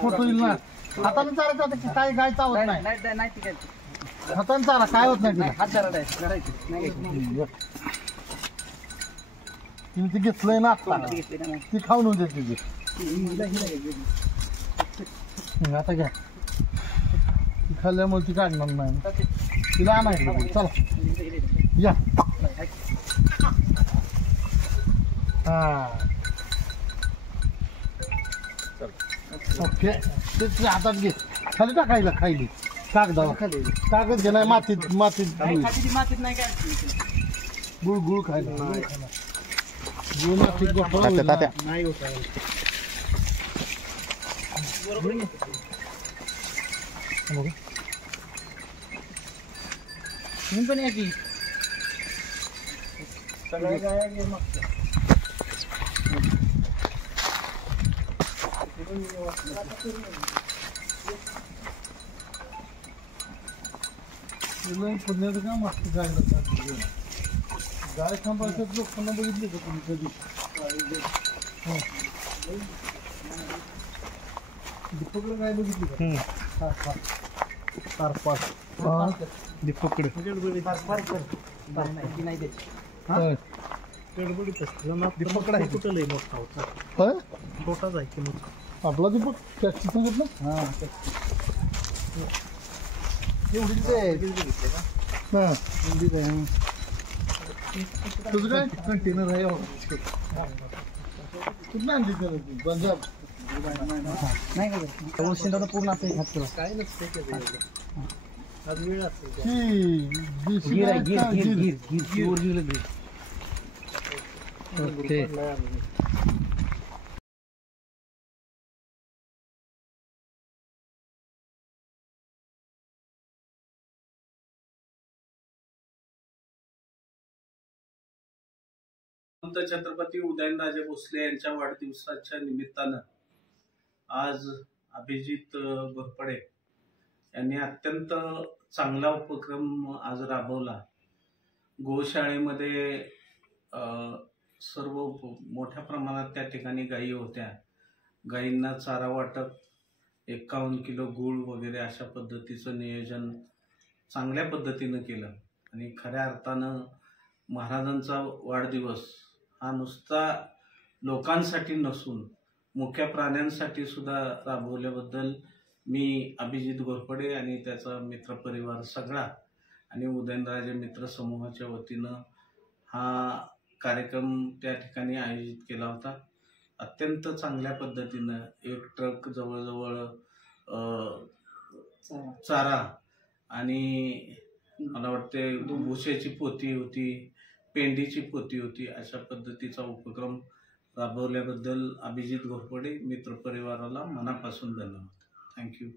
Photo येईल ना. हाताने चालायचं काय गाय चावत नाही. हाताने चाला काय होत नाही. तिने ते घेतलंय ना आता ती खाऊन होते तिथे. आता घ्या ती खाल्ल्यामुळे ती काढणार नाही. तिला आणायचं चला या. हा ओके ते हातात घे. खाली टाकायला खायली कागदावर कागद घे. नाही मातीत मातीत नाही काय गुळ गुळ खायला गुळ मातीत नाही होत. पण याची सगळ्या गाया घे मग. पुण्याचं काम असतं गाय गाय थांबायचं लोकांना बघितले का तुम्ही कधी? दीपकडे काय बघितली का? दीपकडे गडबडीत दीपकडे आहे कुठं लई मोठा होता. छोटाच आहे की मग आपला दीपक टॅक्सी सांगितलं. हा एवढीच आहे. हां एवढीच आहे. तुझं काय कंटेनर आहे कुठं आणली तर पंजाब नाही का ओशिंदा पूर्ण असं काय नसते वेळ असते. छत्रपती उदयनराजे भोसले यांच्या वाढदिवसाच्या निमित्तानं आज अभिजित घोरपडे यांनी अत्यंत चांगला उपक्रम आज राबवला. गोशाळेमध्ये सर्व मोठ्या प्रमाणात त्या ठिकाणी गायी होत्या. गायींना चारा वाटप 51 किलो गूळ वगैरे अशा पद्धतीचं नियोजन चांगल्या पद्धतीनं केलं. आणि खऱ्या अर्थानं महाराजांचा वाढदिवस हा नुसता लोकांसाठी नसून मुख्य प्राण्यांसाठी सुद्धा राबवल्याबद्दल मी अभिजित घोरपडे आणि त्याचा मित्रपरिवार सगळा आणि उदयनराजे मित्र समूहाच्या वतीनं हा कार्यक्रम त्या ठिकाणी आयोजित केला होता. अत्यंत चांगल्या पद्धतीनं एक ट्रक जवळजवळ चारा आणि मला वाटते भुशाची पोती होती, पेंडीची पोती होती, अशा पद्धतीचा उपक्रम राबवल्याबद्दल अभिजित घोरपडे मित्रपरिवाराला मनापासून धन्यवाद. थँक्यू.